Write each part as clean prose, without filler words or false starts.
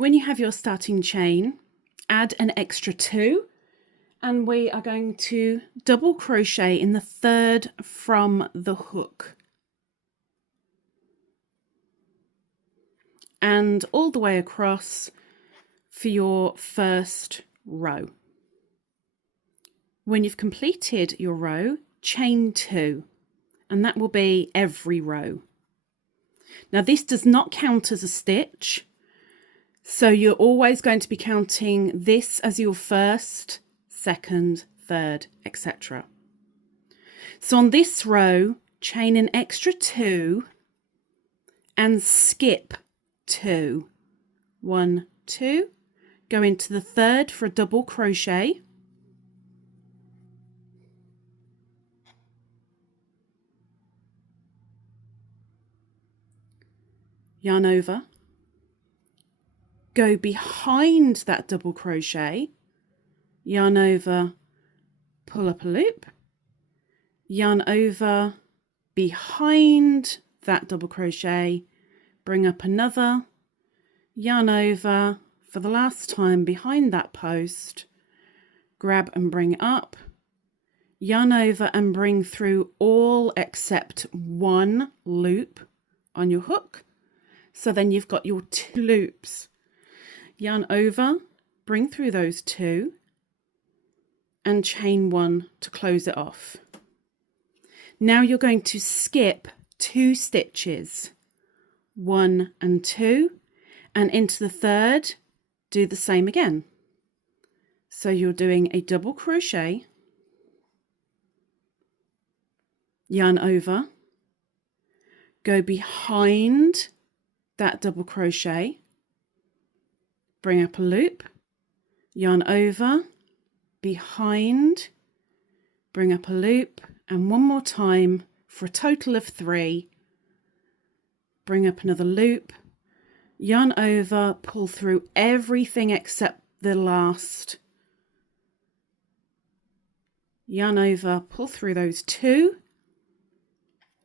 When you have your starting chain, add an extra 2, and we are going to double crochet in the 3rd from the hook and all the way across for your first row. When you've completed your row, chain 2, and that will be every row. Now this does not count as a stitch, so you're always going to be counting this as your first, second, third, etc. So on this row, chain an extra 2 and skip 2. 1, 2, go into the 3rd for a double crochet. Yarn over, go behind that double crochet, yarn over, pull up a loop, yarn over, behind that double crochet, bring up another, yarn over for the last time behind that post, grab and bring up, yarn over and bring through all except one loop on your hook. So then you've got your 2 loops. Yarn over, bring through those 2 and chain 1 to close it off. Now you're going to skip 2 stitches, 1 and 2, and into the 3rd, do the same again. So you're doing a double crochet, yarn over, go behind that double crochet, bring up a loop, yarn over, behind, bring up a loop, and one more time for a total of 3, bring up another loop, yarn over, pull through everything except the last, yarn over, pull through those 2,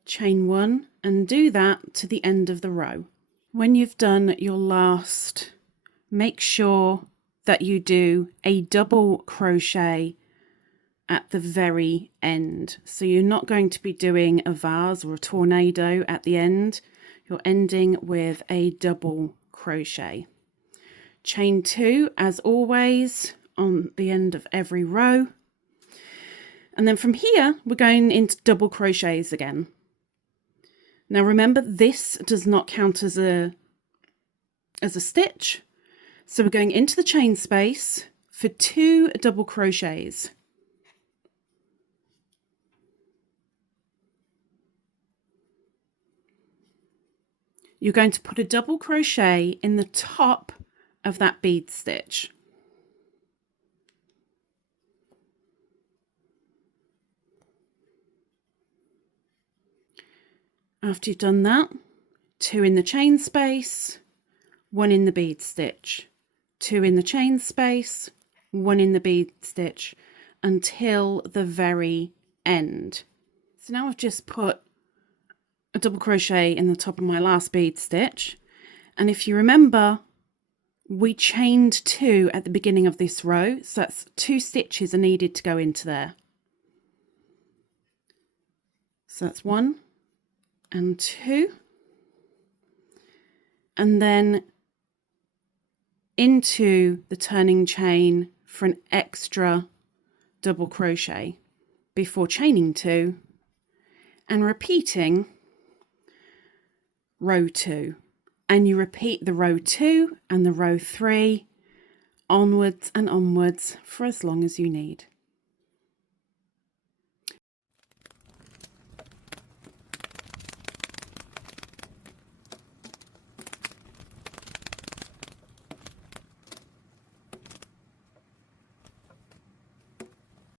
chain 1, and do that to the end of the row. When you've done your last, make sure that you do a double crochet at the very end. So you're not going to be doing a vase or a tornado at the end. You're ending with a double crochet. Chain 2 as always on the end of every row. And then from here, we're going into double crochets again. Now remember, this does not count as a stitch. So we're going into the chain space for 2 double crochets. You're going to put a double crochet in the top of that bead stitch. After you've done that, 2 in the chain space, 1 in the bead stitch, 2 in the chain space, 1 in the bead stitch until the very end. So now I've just put a double crochet in the top of my last bead stitch, and if you remember, we chained 2 at the beginning of this row, so that's 2 stitches are needed to go into there. So that's 1 and 2, and then into the turning chain for an extra double crochet before chaining 2 and repeating row 2, and you repeat the row 2 and the row 3 onwards and onwards for as long as you need.